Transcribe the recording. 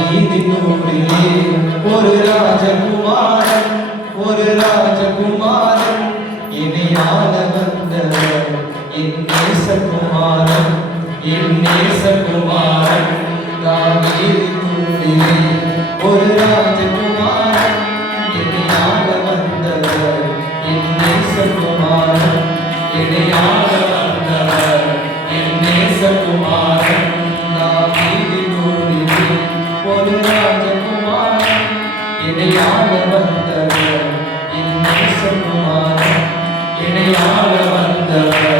மீதினுடைய ஒரு ராஜகுமாரன் ஒரு ராஜகுமாரன் இணையான வந்தவர் என் நேசகுமாரன் என் நேசகுமாரன். தாமீதினுடைய ஒரு ராஜகுமாரன் இணையான வந்தவர் என் நேசகுமாரன் இணையான வந்தவர் என் நேசகுமாரன். இணையால வந்தவர். என் நேசகுமாரன் இணையால வந்தவர்.